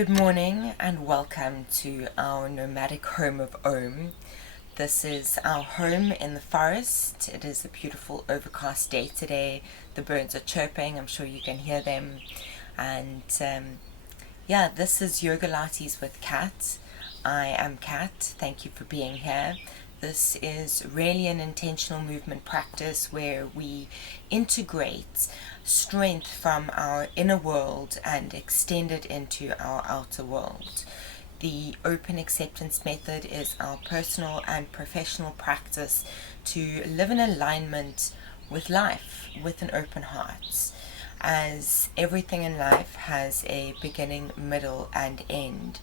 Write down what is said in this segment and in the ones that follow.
Good morning and welcome to our nomadic home of OAM. This is our home in the forest. It is a beautiful overcast day today. The birds are chirping, I'm sure you can hear them. And this is Yogalates with Kat. I am Kat, thank you for being here. This is really an intentional movement practice where we integrate strength from our inner world and extend it into our outer world. The open acceptance method is our personal and professional practice to live in alignment with life, with an open heart, as everything in life has a beginning, middle, and end.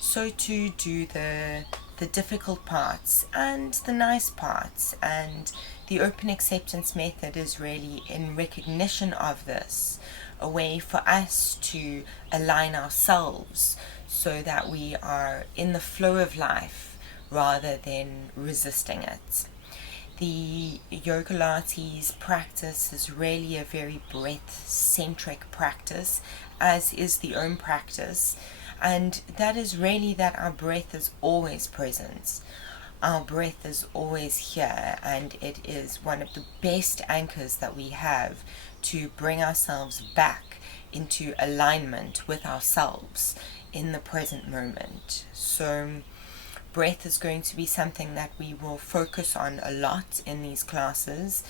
So to do the difficult parts and the nice parts, and the open acceptance method is really in recognition of this, a way for us to align ourselves so that we are in the flow of life rather than resisting it. The Yogalates practice is really a very breath-centric practice, as is the OAM practice, and that is really that our breath is always present. Our breath is always here, and it is one of the best anchors that we have to bring ourselves back into alignment with ourselves in the present moment. So breath is going to be something that we will focus on a lot in these classes,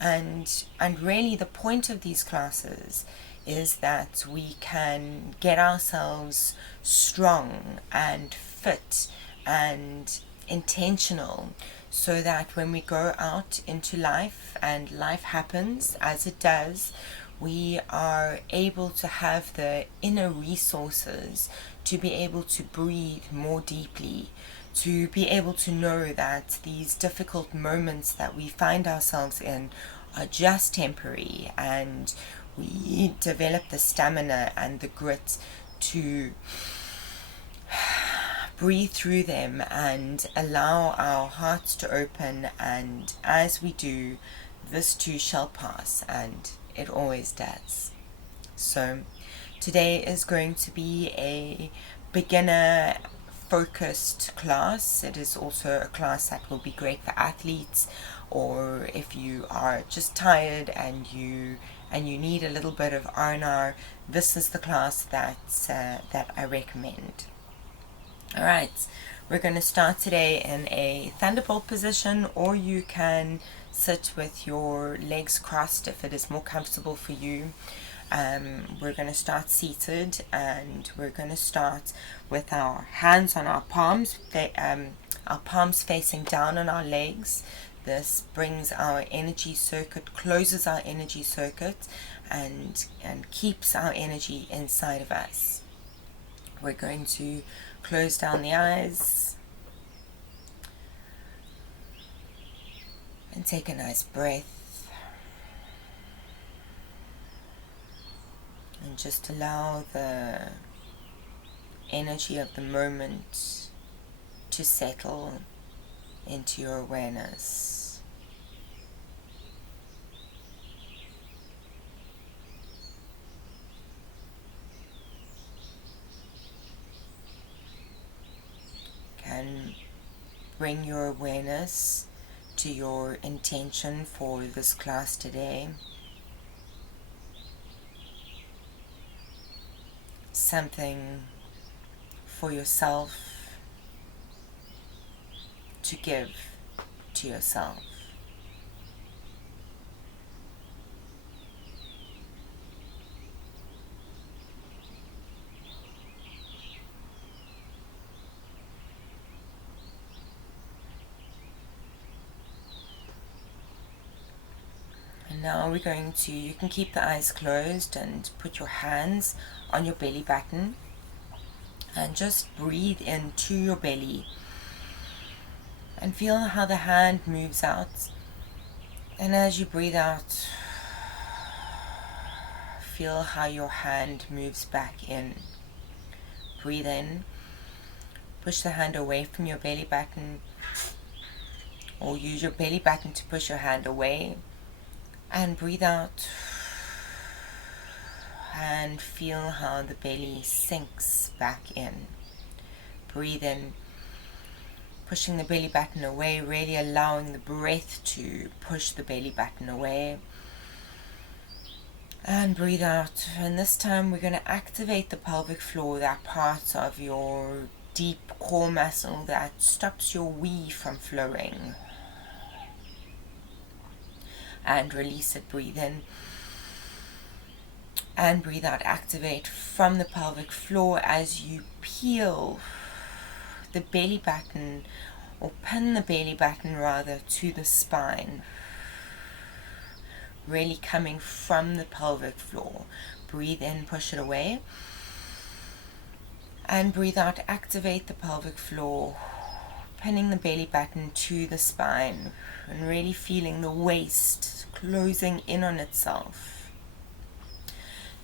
and really the point of these classes is that we can get ourselves strong and fit and intentional, so that when we go out into life and life happens as it does, we are able to have the inner resources to be able to breathe more deeply, to be able to know that these difficult moments that we find ourselves in are just temporary, and we develop the stamina and the grit to breathe through them and allow our hearts to open, and as we do, this too shall pass, and it always does. So today is going to be a beginner focused class. It is also a class that will be great for athletes, or if you are just tired and you need a little bit of R&R, this is the class that I recommend. Alright, we're going to start today in a thunderbolt position, or you can sit with your legs crossed if it is more comfortable for you. We're going to start seated, and we're going to start with our hands on our palms facing down on our legs. This brings our energy circuit, closes our energy circuit, and keeps our energy inside of us. We're going to close down the eyes and take a nice breath, and just allow the energy of the moment to settle into your awareness. Can bring your awareness to your intention for this class today. Something for yourself to give to yourself. And now we're going to, you can keep the eyes closed and put your hands on your belly button and just breathe into your belly. And feel how the hand moves out. And as you breathe out, feel how your hand moves back in. Breathe in. Push the hand away from your belly button, or use your belly button to push your hand away. And breathe out. and feel how the belly sinks back in. Breathe in, pushing the belly button away, really allowing the breath to push the belly button away. And breathe out. And this time we're going to activate the pelvic floor, that part of your deep core muscle that stops your wee from flowing. And release it. Breathe in. And breathe out. Activate from the pelvic floor as you peel the belly button, or pin the belly button rather, to the spine. Really coming from the pelvic floor. Breathe in, push it away. And breathe out, activate the pelvic floor, pinning the belly button to the spine, and really feeling the waist closing in on itself.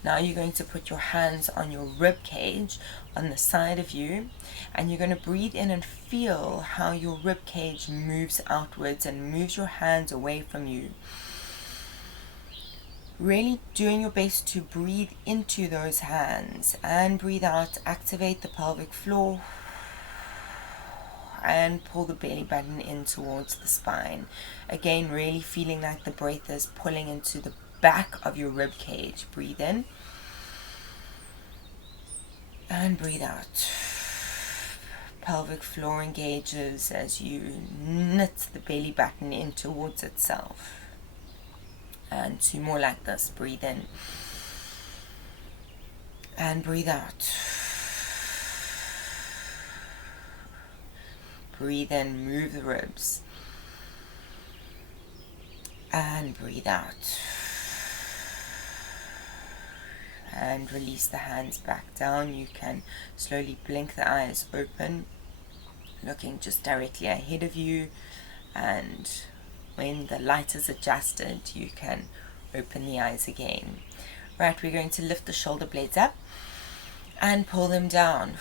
Now you're going to put your hands on your rib cage on the side of you, and you're going to breathe in and feel how your rib cage moves outwards and moves your hands away from you. Really doing your best to breathe into those hands, and breathe out, activate the pelvic floor, and pull the belly button in towards the spine. Again, really feeling like the breath is pulling into the back of your rib cage. Breathe in and breathe out. Pelvic floor engages as you knit the belly button in towards itself. And two more like this. Breathe in and breathe out. Breathe in, move the ribs, and breathe out. And release the hands back down. You can slowly blink the eyes open, looking just directly ahead of you, and when the light is adjusted, you can open the eyes again. Right, we're going to lift the shoulder blades up and pull them down.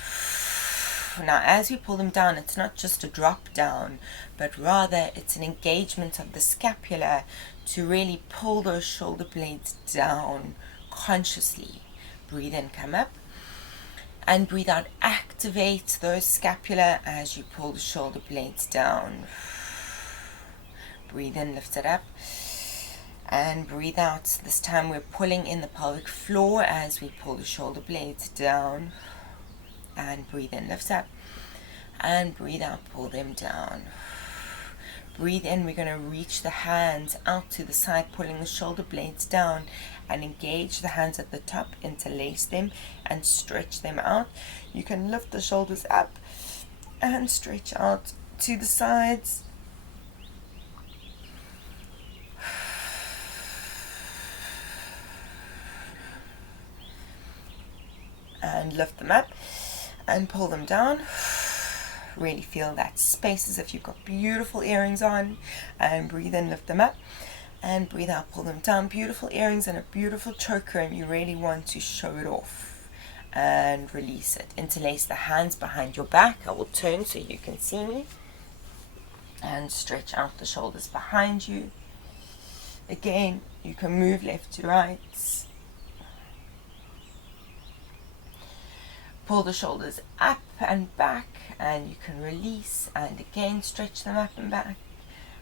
Now, as we pull them down, it's not just a drop down, but rather it's an engagement of the scapula to really pull those shoulder blades down consciously. Breathe in, come up, and breathe out, activate those scapula as you pull the shoulder blades down. Breathe in, lift it up, and breathe out. This time we're pulling in the pelvic floor as we pull the shoulder blades down. And breathe in, lift up, and breathe out, pull them down. Breathe in, we're going to reach the hands out to the side, pulling the shoulder blades down, and engage the hands at the top, interlace them, and stretch them out. You can lift the shoulders up and stretch out to the sides. And lift them up and pull them down. Really feel that space as if you've got beautiful earrings on. And breathe in, lift them up, and breathe out, pull them down. Beautiful earrings and a beautiful choker, and you really want to show it off. And release it. Interlace the hands behind your back. I will turn so you can see me. And stretch out the shoulders behind you. Again, you can move left to right. Pull the shoulders up and back, and you can release, and again stretch them up and back,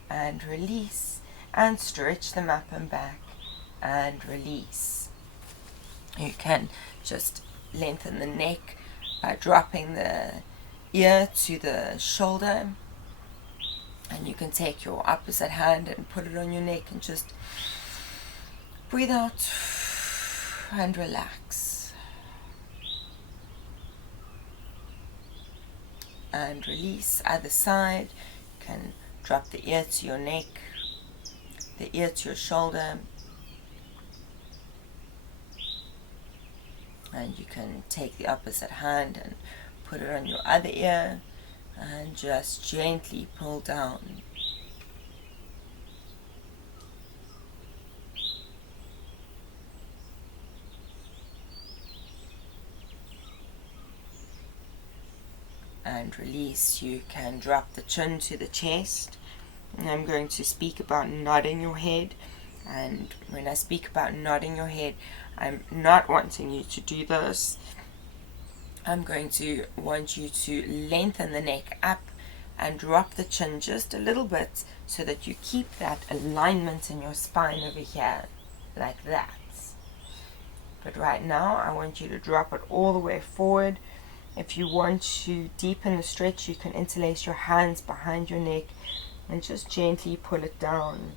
and release, and stretch them up and back, and release. You can just lengthen the neck by dropping the ear to the shoulder, and you can take your opposite hand and put it on your neck and just breathe out and relax. And release. Other side. You can drop the ear to your neck, the ear to your shoulder, and you can take the opposite hand and put it on your other ear and just gently pull down. And release. You can drop the chin to the chest. And I'm going to speak about nodding your head And when I speak about nodding your head, I'm not wanting you to do this. I'm going to want you to lengthen the neck up and drop the chin just a little bit so that you keep that alignment in your spine over here, like that. But right now, I want you to drop it all the way forward. If you want to deepen the stretch, you can interlace your hands behind your neck and just gently pull it down.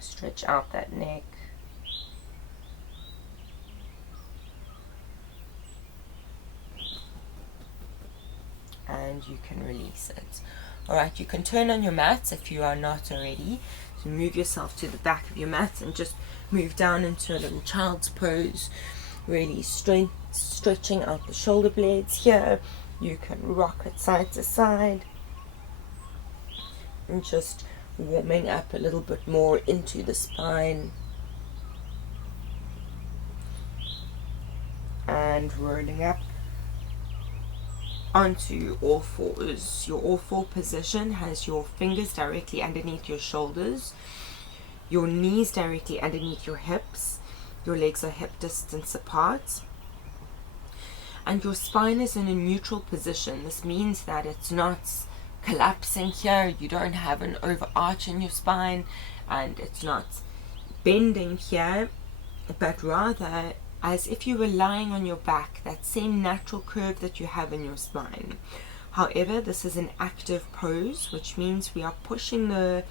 Stretch out that neck. And you can release it. Alright, you can turn on your mat if you are not already. So move yourself to the back of your mat and just move down into a little child's pose. Really stretching out the shoulder blades here. You can rock it side to side. And just warming up a little bit more into the spine. And rolling up onto all fours. Your all four position has your fingers directly underneath your shoulders, your knees directly underneath your hips, your legs are hip distance apart, and your spine is in a neutral position. This means that it's not collapsing here, you don't have an overarch in your spine, and it's not bending here, but rather as if you were lying on your back, that same natural curve that you have in your spine. However, this is an active pose, which means we are pushing the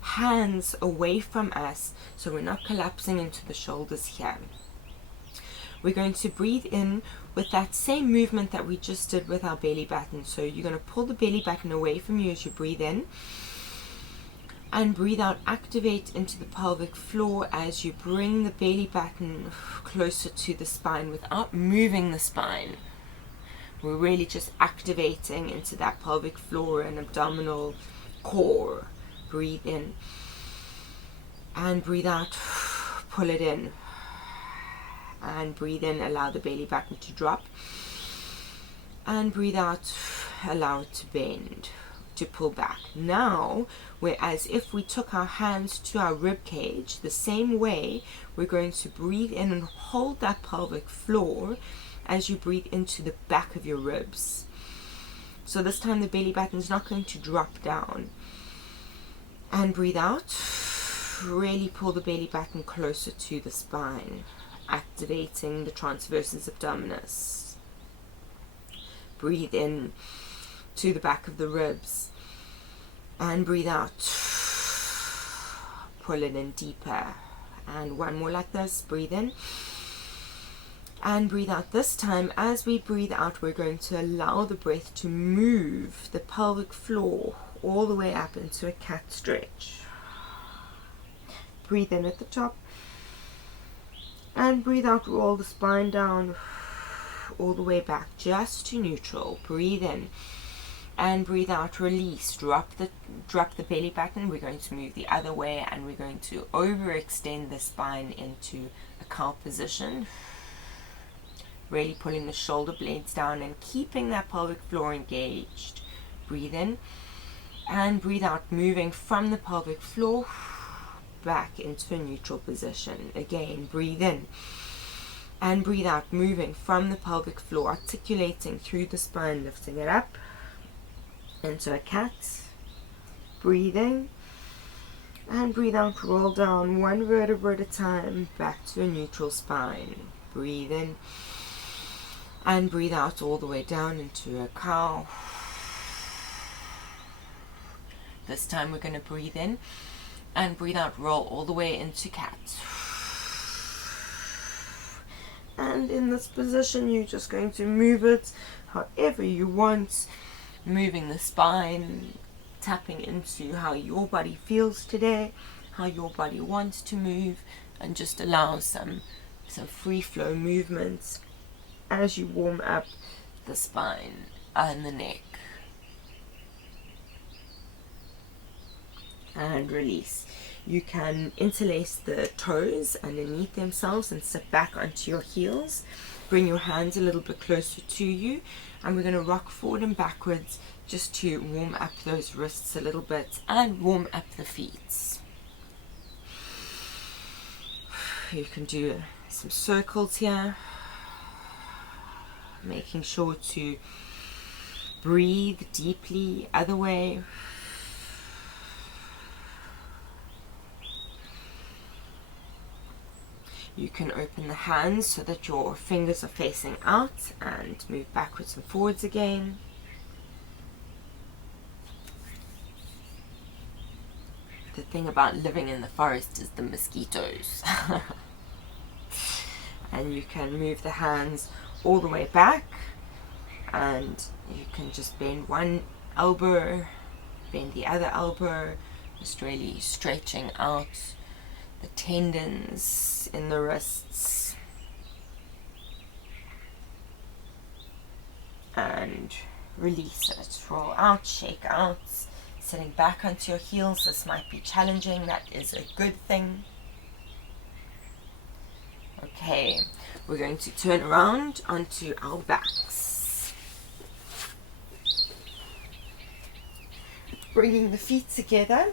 hands away from us, so we're not collapsing into the shoulders here. We're going to breathe in with that same movement that we just did with our belly button. So you're going to pull the belly button away from you as you breathe in, and breathe out, activate into the pelvic floor as you bring the belly button closer to the spine without moving the spine. We're really just activating into that pelvic floor and abdominal core. Breathe in and breathe out, pull it in, and breathe in, allow the belly button to drop, and breathe out, allow it to bend, to pull back. Now we're as if we took our hands to our rib cage. The same way, we're going to breathe in and hold that pelvic floor as you breathe into the back of your ribs. So this time the belly button is not going to drop down. And breathe out, really pull the belly button closer to the spine, activating the transversus abdominis. Breathe in to the back of the ribs and breathe out, pull it in deeper, and one more like this. Breathe in and breathe out. This time, as we breathe out, we're going to allow the breath to move the pelvic floor all the way up into a cat stretch. Breathe in at the top and breathe out, roll the spine down all the way back just to neutral. Breathe in and breathe out, release, drop the belly button. We're going to move the other way and we're going to overextend the spine into a cow position, really pulling the shoulder blades down and keeping that pelvic floor engaged. Breathe in and breathe out, moving from the pelvic floor back into a neutral position. Again, breathe in and breathe out, moving from the pelvic floor, articulating through the spine, lifting it up into a cat. Breathing and breathe out, roll down one vertebra at a time back to a neutral spine. Breathe in and breathe out all the way down into a cow. This time we're going to breathe in and breathe out, roll all the way into cat. And in this position, you're just going to move it however you want, moving the spine, tapping into how your body feels today, how your body wants to move, and just allow some free flow movements as you warm up the spine and the neck. And release. You can interlace the toes underneath themselves and sit back onto your heels. Bring your hands a little bit closer to you, and we're going to rock forward and backwards just to warm up those wrists a little bit and warm up the feet. You can do some circles here, making sure to breathe deeply. Other way. You can open the hands so that your fingers are facing out and move backwards and forwards again. The thing about living in the forest is the mosquitoes. And you can move the hands all the way back, and you can just bend one elbow, bend the other elbow, just really stretching out the tendons in the wrists, and release it. Roll out, shake out, sitting back onto your heels. This might be challenging. That is a good thing. Okay, we're going to turn around onto our backs, bringing the feet together.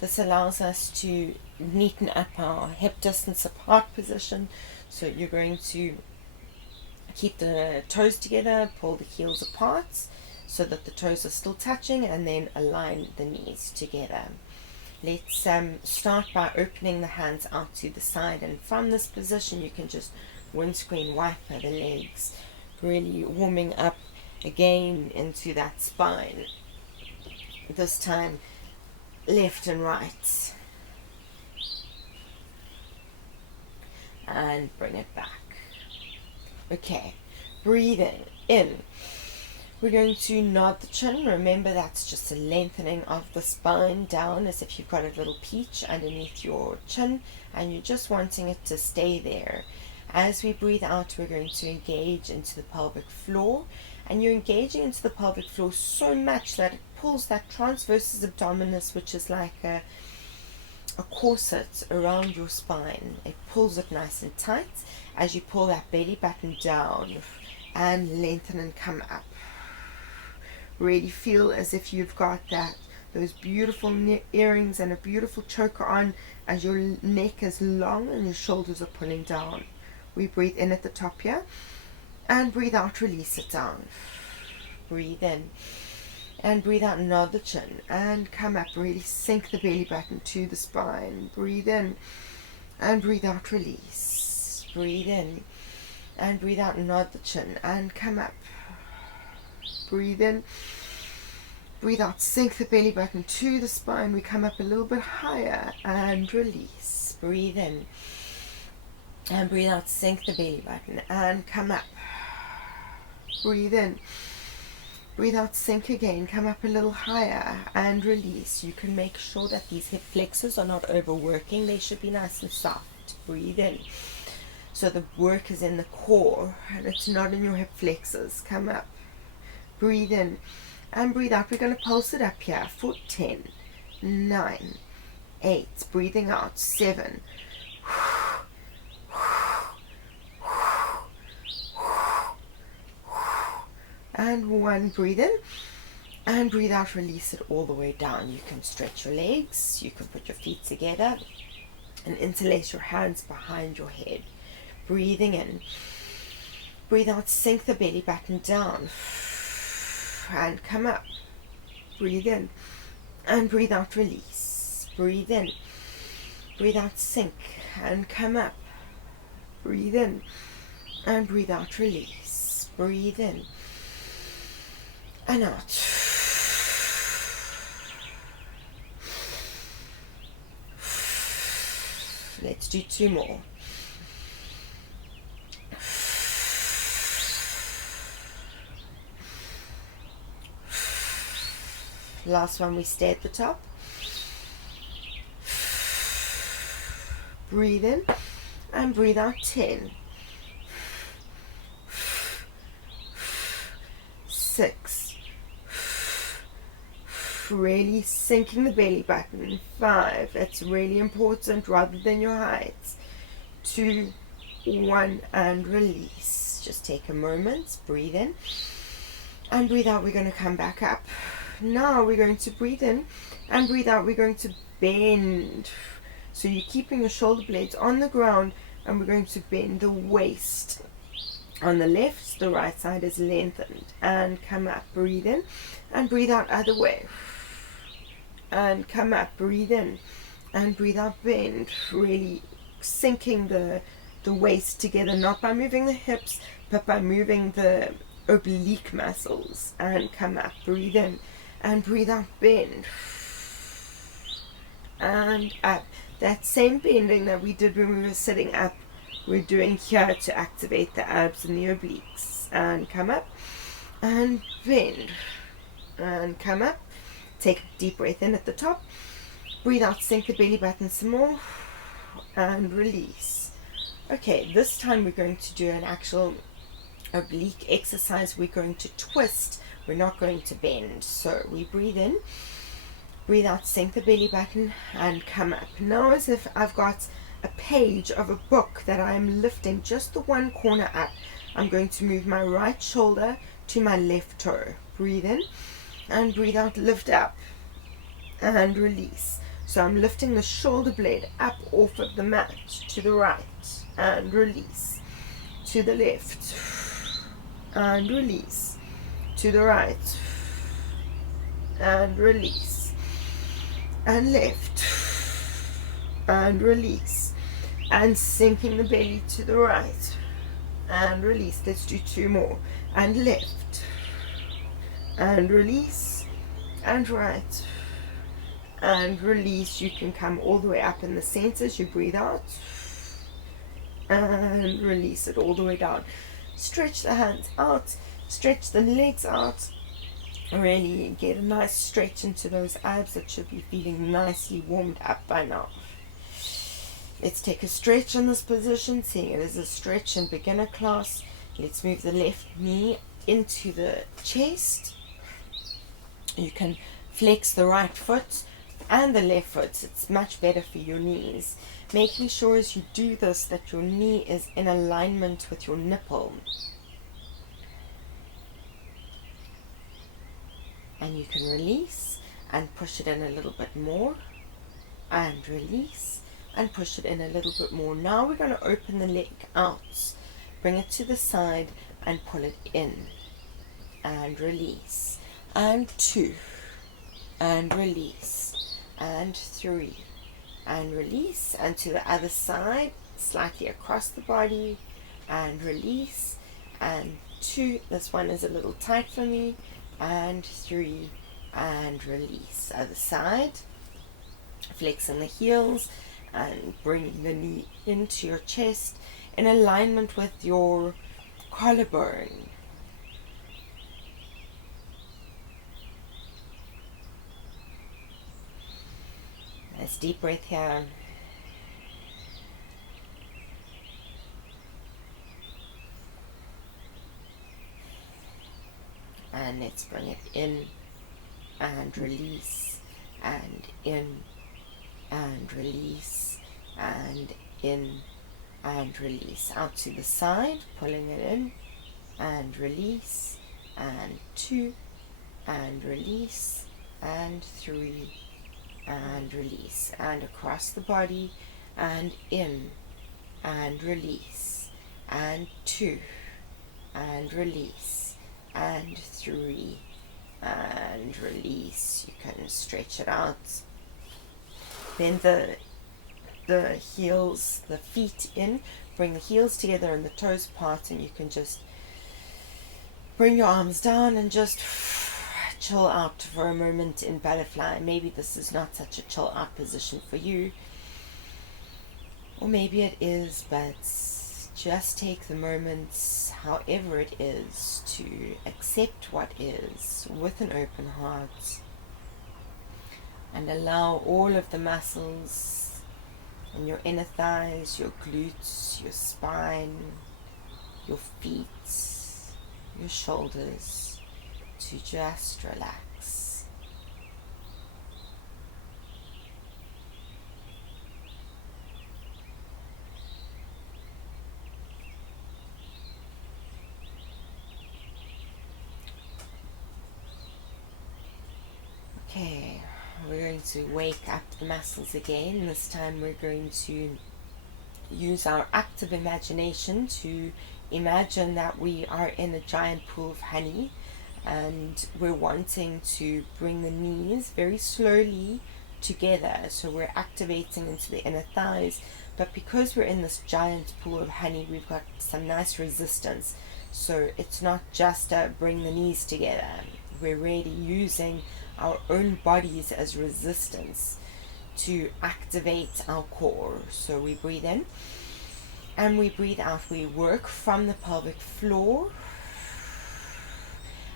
This allows us to neaten up our hip distance apart position. So you're going to keep the toes together, pull the heels apart so that the toes are still touching, and then align the knees together. Let's start by opening the hands out to the side, and from this position you can just windscreen wiper the legs, really warming up again into that spine. This time left and right, and bring it back. Okay, breathing in. We're going to nod the chin. Remember, that's just a lengthening of the spine down, as if you've got a little peach underneath your chin and you're just wanting it to stay there. As we breathe out, we're going to engage into the pelvic floor, and you're engaging into the pelvic floor so much that it pulls that transversus abdominis, which is like a corset around your spine. It pulls it nice and tight as you pull that belly button down and lengthen and come up. Really feel as if you've got those beautiful earrings and a beautiful choker on, as your neck is long and your shoulders are pulling down. We breathe in at the top here, and breathe out, release it down. Breathe in and breathe out, nod the chin and come up. Really sink the belly button to the spine. Breathe in and breathe out, release. Breathe in and breathe out, nod the chin and come up. Breathe in, breathe out, sink the belly button to the spine. We come up a little bit higher and release. Breathe in and breathe out, sink the belly button and come up. Breathe in, breathe out, sink again, come up a little higher and release. You can make sure that these hip flexors are not overworking. They should be nice and soft. Breathe in. So the work is in the core and it's not in your hip flexors. Come up. Breathe in and breathe out. We're going to pulse it up here for 10, 9, 8. Breathing out. 7. And 1. Breathe in and breathe out. Release it all the way down. You can stretch your legs. You can put your feet together and interlace your hands behind your head. Breathing in. Breathe out. Sink the belly button down. And come up. Breathe in and breathe out, release. Breathe in, breathe out, sink and come up. Breathe in and breathe out, release. Breathe in and out. Let's do 2 more. Last one, we stay at the top. Breathe in and breathe out. 10, 6, really sinking the belly button. 5, that's really important rather than your height. 2, 1, and release. Just take a moment, breathe in and breathe out. We're going to come back up. Now we're going to breathe in and breathe out. We're going to bend. So you're keeping your shoulder blades on the ground, and we're going to bend the waist. On the left, the right side is lengthened. And come up, breathe in, and breathe out other way. And come up, breathe in, and breathe out, bend. Really sinking the waist together, not by moving the hips, but by moving the oblique muscles. And come up, breathe in, and breathe out, bend. And up. That same bending that we did when we were sitting up, we're doing here to activate the abs and the obliques. And come up, and bend, and come up. Take a deep breath in at the top. Breathe out, sink the belly button some more, and release. Okay, this time we're going to do an actual oblique exercise. We're going to twist. We're not going to bend. So we breathe in, breathe out, sink the belly button, and come up. Now as if I've got a page of a book that I am lifting just the one corner up. I'm going to move my right shoulder to my left toe. Breathe in, and breathe out, lift up, and release. So I'm lifting the shoulder blade up off of the mat to the right, and release. To the left, and release. To the right, and release. And left, and release. And sinking the belly to the right, and release. Let's do two more. And left, and release, and right, and release. You can come all the way up in the center as you breathe out, and release it all the way down. Stretch the hands out, stretch the legs out, really get a nice stretch into those abs that should be feeling nicely warmed up by now. Let's take a stretch in this position, seeing it as a stretch in beginner class. Let's move the left knee into the chest. You can flex the right foot and the left foot. It's much better for your knees. Making sure as you do this that your knee is in alignment with your nipple. And you can release and push it in a little bit more. And release and push it in a little bit more. Now we're going to open the leg out. Bring it to the side and pull it in. And release. And 2. And release. And 3. And release. And to the other side, slightly across the body. And release. And 2. This one is a little tight for me. And 3. And release. Other side. Flexing the heels and bringing the knee into your chest in alignment with your collarbone. Nice deep breath here. And let's bring it in and release and in and release and in and release. Out to the side, pulling it in and release and 2 and release and 3 and release and across the body and in and release and 2 and release and 3 and release. You can stretch it out. Then the heels, the feet in, bring the heels together and the toes apart, and you can just bring your arms down and just chill out for a moment in butterfly. Maybe this is not such a chill out position for you, or maybe it is, but just take the moments, however it is, to accept what is with an open heart. And allow all of the muscles in your inner thighs, your glutes, your spine, your feet, your shoulders to just relax. Okay. we're going to wake up the muscles again. This time we're going to use our active imagination to imagine that we are in a giant pool of honey, and we're wanting to bring the knees very slowly together. So we're activating into the inner thighs, but because we're in this giant pool of honey, we've got some nice resistance. So it's not just bring the knees together. We're really using our own bodies as resistance to activate our core. So we breathe in and we breathe out. We work from the pelvic floor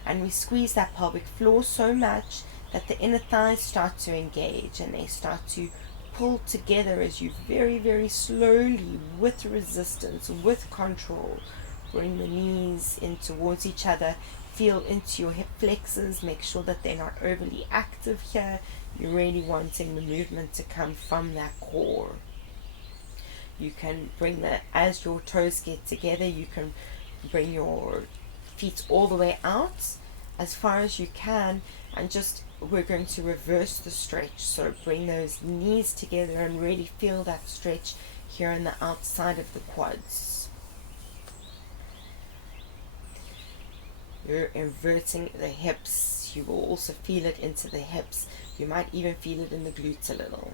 and we squeeze that pelvic floor so much that the inner thighs start to engage and they start to pull together as you very, very slowly, with resistance, with control, bring the knees in towards each other. Feel into your hip flexors. Make sure that they're not overly active here. You're really wanting the movement to come from that core. You can bring as your toes get together, you can bring your feet all the way out as far as you can, and just we're going to reverse the stretch. So bring those knees together and really feel that stretch here on the outside of the quads. You're inverting the hips. You will also feel it into the hips. You might even feel it in the glutes a little.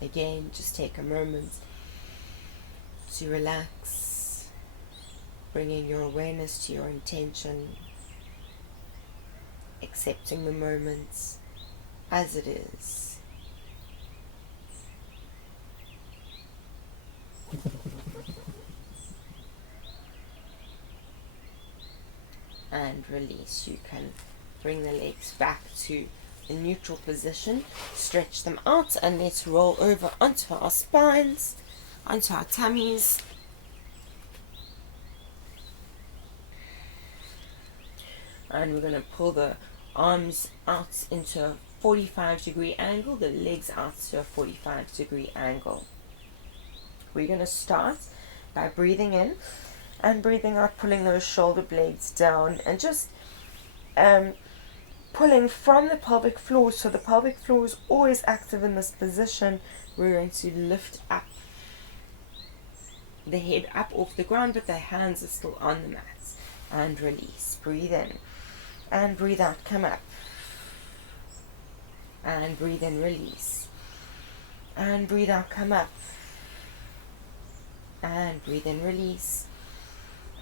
Again, just take a moment to relax, bringing your awareness to your intention, accepting the moment as it is. And release. You can bring the legs back to a neutral position, stretch them out, and let's roll over onto our spines, onto our tummies. And we're going to pull the arms out into a 45-degree angle, the legs out to a 45-degree angle. We're going to start by breathing in and breathing out, pulling those shoulder blades down and just pulling from the pelvic floor. So the pelvic floor is always active in this position. We're going to lift up the head up off the ground, but the hands are still on the mat. And release. Breathe in and breathe out. Come up and breathe in. Release and breathe out. Come up and breathe in. Release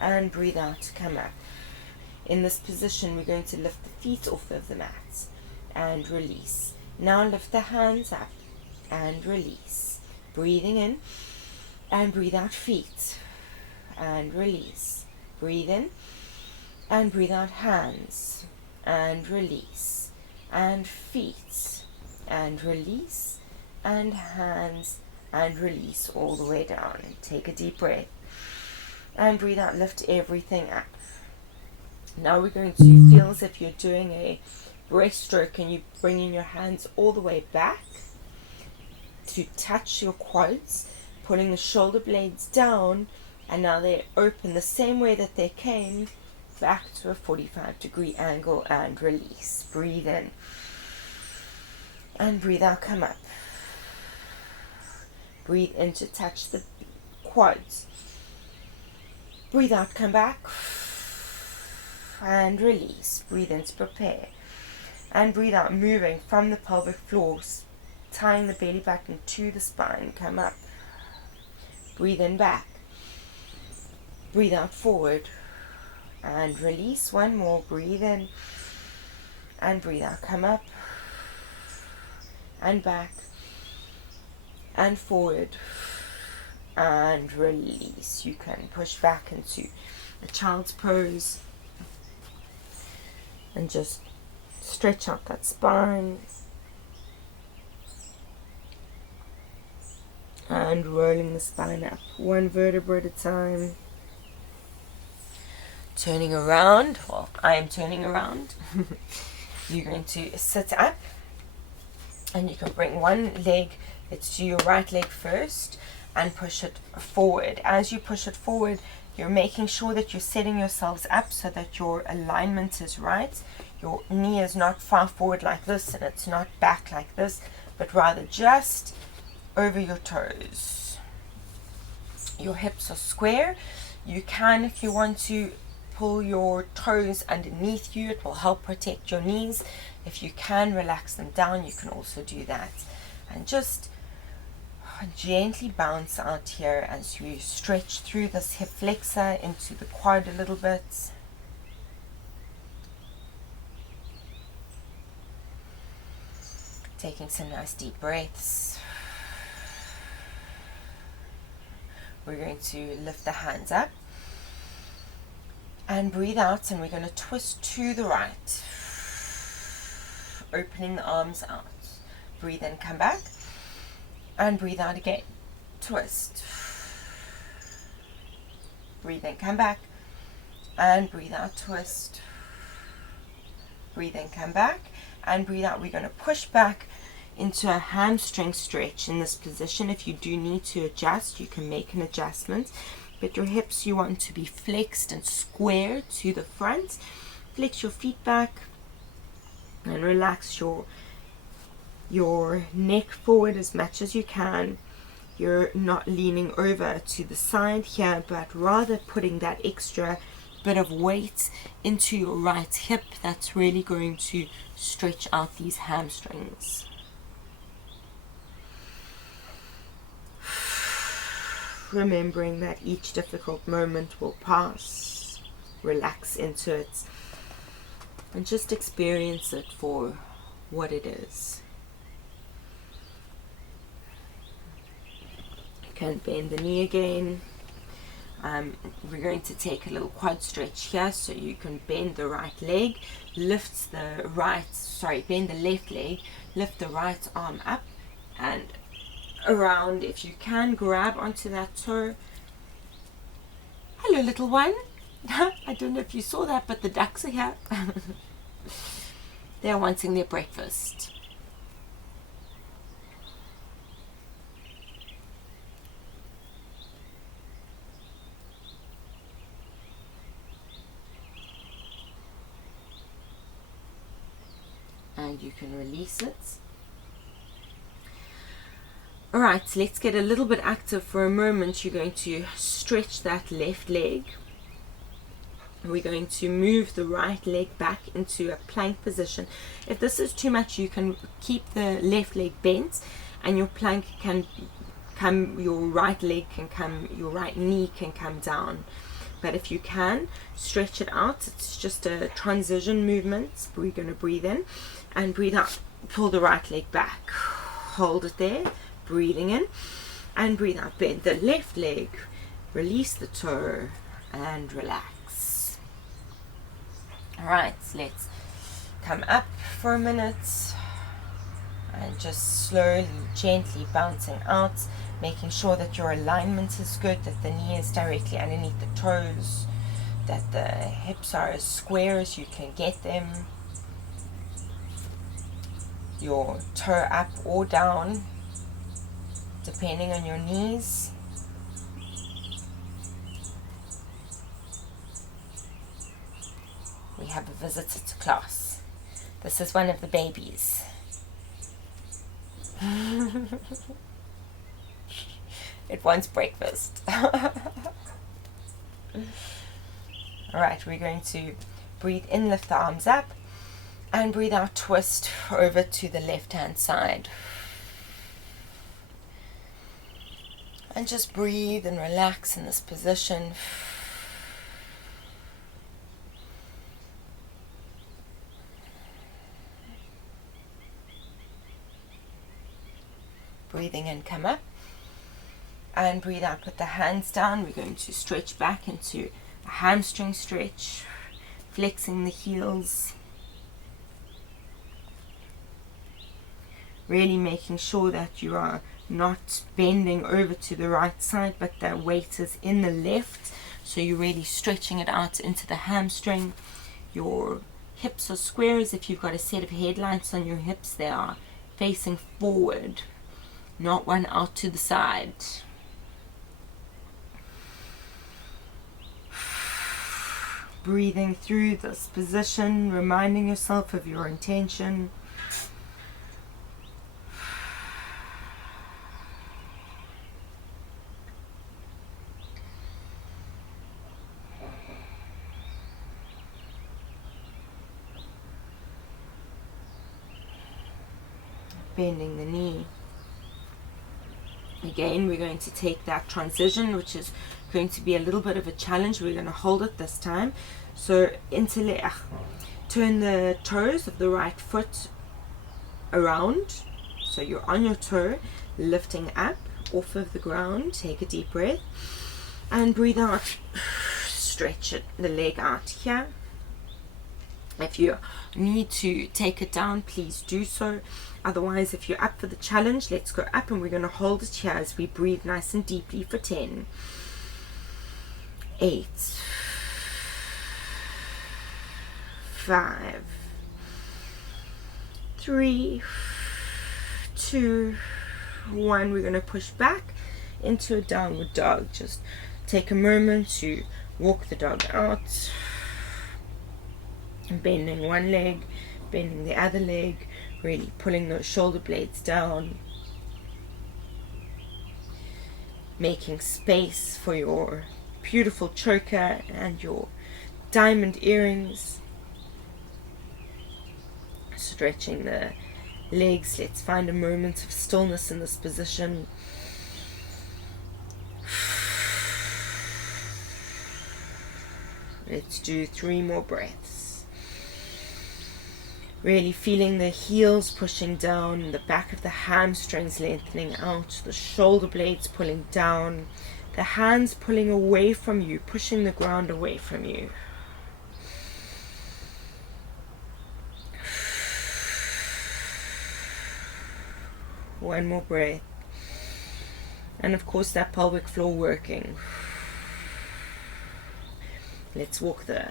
and breathe out. Come up. In this position, we're going to lift the feet off of the mat and release. Now lift the hands up and release. Breathing in and breathe out. Feet and release. Breathe in and breathe out. Hands and release. And feet and release. And hands and release all the way down. Take a deep breath and breathe out. Lift everything up. Now we're going to feel as if you're doing a breaststroke and you're bringing your hands all the way back to touch your quads, pulling the shoulder blades down, and now they're open the same way that they came, back to a 45-degree angle, and release. Breathe in and breathe out. Come up. Breathe in to touch the quads. Breathe out. Come back and release. Breathe in to prepare and breathe out, moving from the pelvic floor, tying the belly button to the spine. Come up. Breathe in back. Breathe out forward and release. One more. Breathe in and breathe out. Come up and back and forward and release. You can push back into a child's pose and just stretch out that spine and rolling the spine up one vertebra at a time. Turning around. Well, I am turning around. You're going to sit up and you can bring one leg, it's to your right leg first, and push it forward. As you push it forward, you're making sure that you're setting yourselves up so that your alignment is right. Your knee is not far forward like this, and it's not back like this, but rather just over your toes. Your hips are square. You can, if you want to, pull your toes underneath you. It will help protect your knees. If you can relax them down, you can also do that. And just gently bounce out here as you stretch through this hip flexor into the quad a little bit. Taking some nice deep breaths. We're going to lift the hands up and breathe out, and we're going to twist to the right, opening the arms out. Breathe in, come back, and breathe out again. Twist. Breathe in, come back, and breathe out, twist. Breathe in, come back, and breathe out. We're going to push back into a hamstring stretch in this position. If you do need to adjust, you can make an adjustment, but your hips, you want to be flexed and square to the front. Flex your feet back and relax your neck forward as much as you can. You're not leaning over to the side here, but rather putting that extra bit of weight into your right hip. That's really going to stretch out these hamstrings. Remembering that each difficult moment will pass. Relax into it and just experience it for what it is. You can bend the knee again. We're going to take a little quad stretch here, so you can bend the right leg, bend the left leg, lift the right arm up and around. If you can, grab onto that toe. Hello, little one. I don't know if you saw that, but the ducks are here. They're wanting their breakfast. And you can release it. Alright, let's get a little bit active for a moment. You're going to stretch that left leg. We're going to move the right leg back into a plank position. If this is too much, you can keep the left leg bent, and your plank can come, your right leg can come, your right knee can come down. But if you can, stretch it out. It's just a transition movement. We're going to breathe in and breathe out. Pull the right leg back. Hold it there. Breathing in and breathe out. Bend the left leg. Release the toe and relax. Alright, let's come up for a minute and just slowly, gently bouncing out, making sure that your alignment is good, that the knee is directly underneath the toes, that the hips are as square as you can get them, your toe up or down depending on your knees. We have a visitor to class. This is one of the babies. It wants breakfast. Alright, we're going to breathe in, lift the arms up, and breathe out, twist over to the left hand side. And just breathe and relax in this position. Breathing in, come up. And breathe out, put the hands down. We're going to stretch back into a hamstring stretch, flexing the heels. Really making sure that you are not bending over to the right side, but the weight is in the left, so you're really stretching it out into the hamstring. Your hips are square, as if you've got a set of headlights on your hips. They are facing forward, not one out to the side. breathing through this position, reminding yourself of your intention. Bending the knee. Again, we're going to take that transition, which is going to be a little bit of a challenge. We're going to hold it this time. So turn the toes of the right foot around. So you're on your toe, lifting up off of the ground. Take a deep breath and breathe out. Stretch the leg out here. If you need to take it down, please do so. Otherwise, if you're up for the challenge, let's go up, and we're going to hold it here as we breathe nice and deeply for 10, 8, 5, 3, 2, 1. We're going to push back into a downward dog. Just take a moment to walk the dog out. Bending one leg, bending the other leg, really pulling those shoulder blades down, making space for your beautiful choker and your diamond earrings. Stretching the legs. Let's find a moment of stillness in this position. Let's do 3 more breaths. Really feeling the heels pushing down, the back of the hamstrings lengthening out, the shoulder blades pulling down, the hands pulling away from you, pushing the ground away from you. One more breath. And of course that pelvic floor working. Let's walk the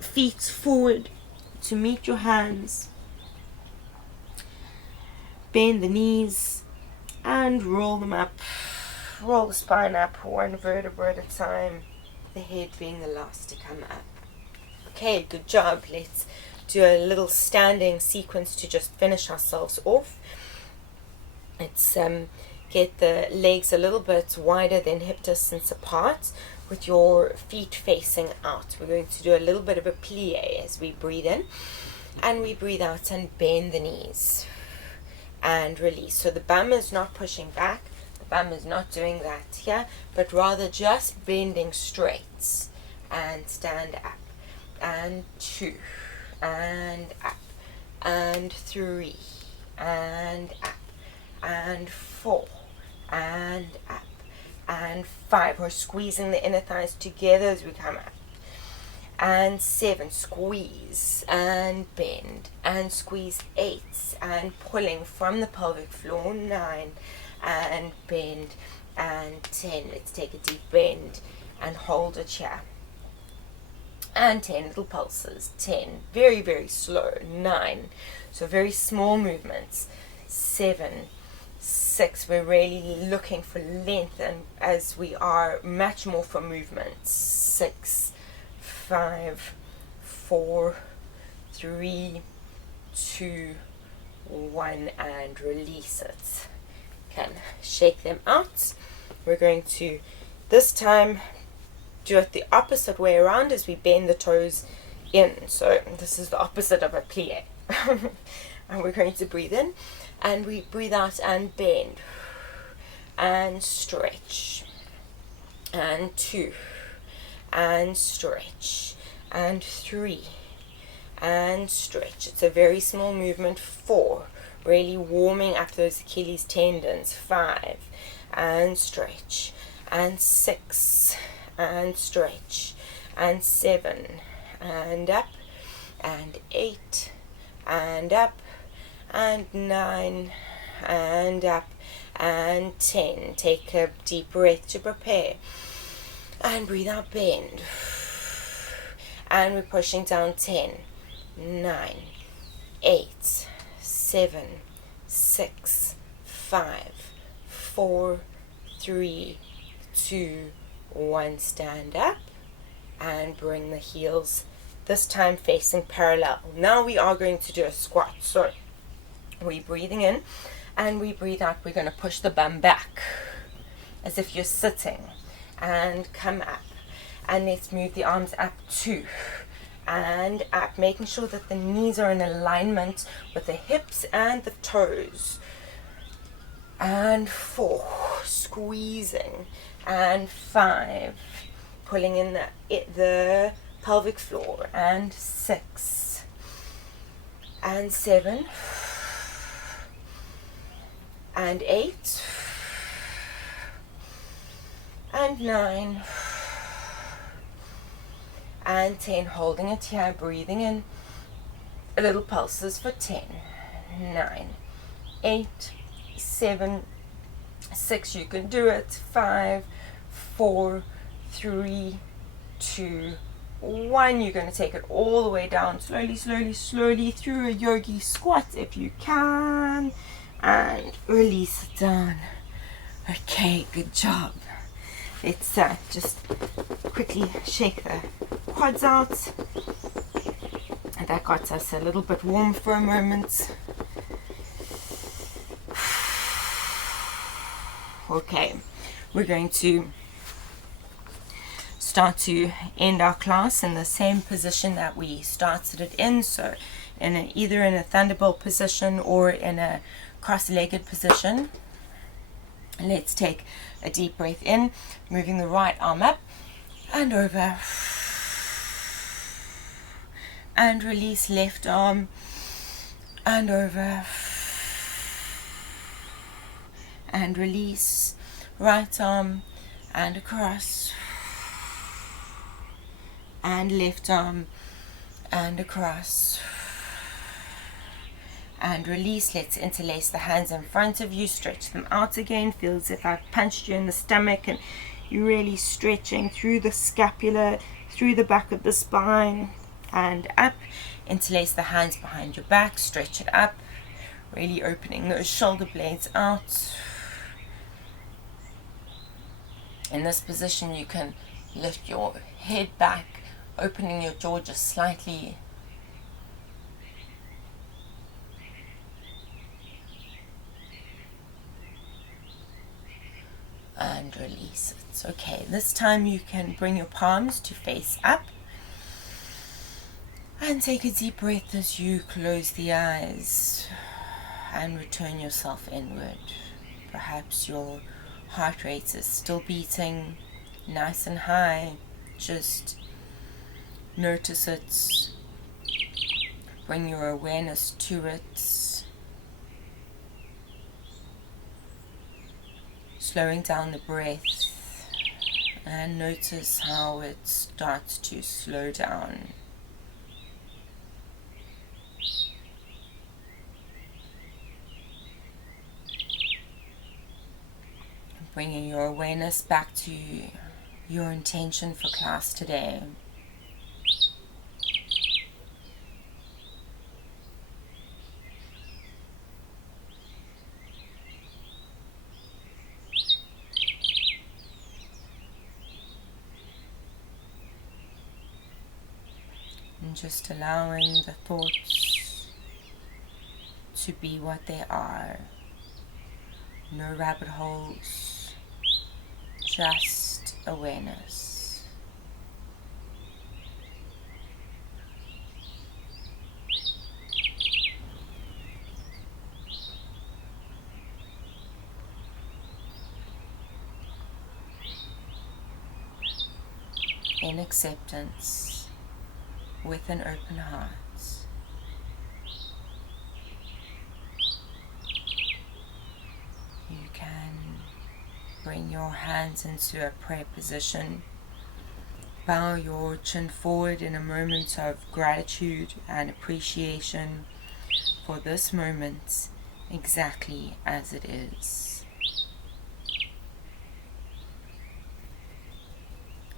feet forward to meet your hands. Bend the knees and roll them up. Roll the spine up, one vertebra at a time, the head being the last to come up. Okay, good job. Let's do a little standing sequence to just finish ourselves off. Let's get the legs a little bit wider than hip distance apart, with your feet facing out. We're going to do a little bit of a plie as we breathe in, and we breathe out and bend the knees and release. So the bum is not pushing back, the bum is not doing that here, but rather just bending straight, and stand up, and 2, and up, and 3, and up, and 4, and up, and 5. We're squeezing the inner thighs together as we come up, and 7, squeeze and bend, and squeeze 8, and pulling from the pelvic floor, 9, and bend, and 10. Let's take a deep bend and hold it here, and 10 little pulses. 10, very very slow. 9, so very small movements. 7, 6, we're really looking for length, and as we are much more for movement. 6, 5, 4, 3, 2, 1, and release it. Can shake them out. We're going to this time do it the opposite way around as we bend the toes in. So this is the opposite of a plie. And we're going to breathe in, and we breathe out and bend and stretch, and 2, and stretch, and 3, and stretch. It's a very small movement. 4, really warming up those Achilles tendons. 5, and stretch, and 6, and stretch, and 7, and up, and 8, and up, and 9, and up, and 10. Take a deep breath to prepare, and breathe out, bend, and we're pushing down. 10, 9, 8, 7, 6, 5, 4, 3, 2, 1. Stand up and bring the heels this time facing parallel. Now we are going to do a squat. So we're breathing in and we breathe out. We're going to push the bum back as if you're sitting and come up. And let's move the arms up 2 and up, making sure that the knees are in alignment with the hips and the toes. And 4, squeezing. And 5, pulling in the pelvic floor. And 6, and 7, and 8, and 9, and 10, holding it here, breathing in little pulses for 10, 9, 8, 7, 6, you can do it, 5, 4, 3, 2, 1. You're going to take it all the way down, slowly, slowly, slowly through a yogi squat if you can, and release it down. Okay, good job. Let's just quickly shake the quads out. And that got us a little bit warm for a moment. Okay, we're going to start to end our class in the same position that we started it in. So either in a thunderbolt position or in a cross-legged position. Let's take a deep breath in, moving the right arm up and over, and release left arm and over, and release right arm and across, and left arm and across, and release. Let's interlace the hands in front of you, stretch them out again. Feel as if I've punched you in the stomach and you're really stretching through the scapula, through the back of the spine, and up. Interlace the hands behind your back, stretch it up, really opening those shoulder blades out. In this position you can lift your head back, opening your jaw just slightly. And release it. Okay, this time you can bring your palms to face up and take a deep breath as you close the eyes and return yourself inward. Perhaps your heart rate is still beating nice and high. Just notice it, bring your awareness to it. Slowing down the breath, and notice how it starts to slow down. Bringing your awareness back to your intention for class today. And just allowing the thoughts to be what they are. No rabbit holes, just awareness. In acceptance, with an open heart. You can bring your hands into a prayer position. Bow your chin forward in a moment of gratitude and appreciation for this moment exactly as it is.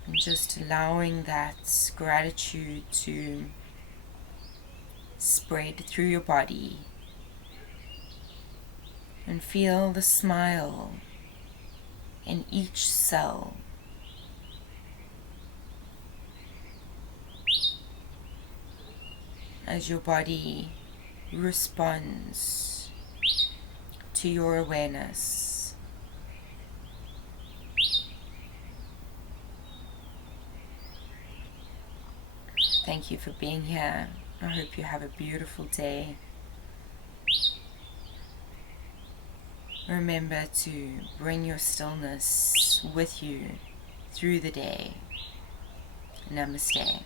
And just allowing that gratitude to spread through your body. And feel the smile in each cell. as your body responds to your awareness. Thank you for being here. I hope you have a beautiful day. Remember to bring your stillness with you through the day. Namaste.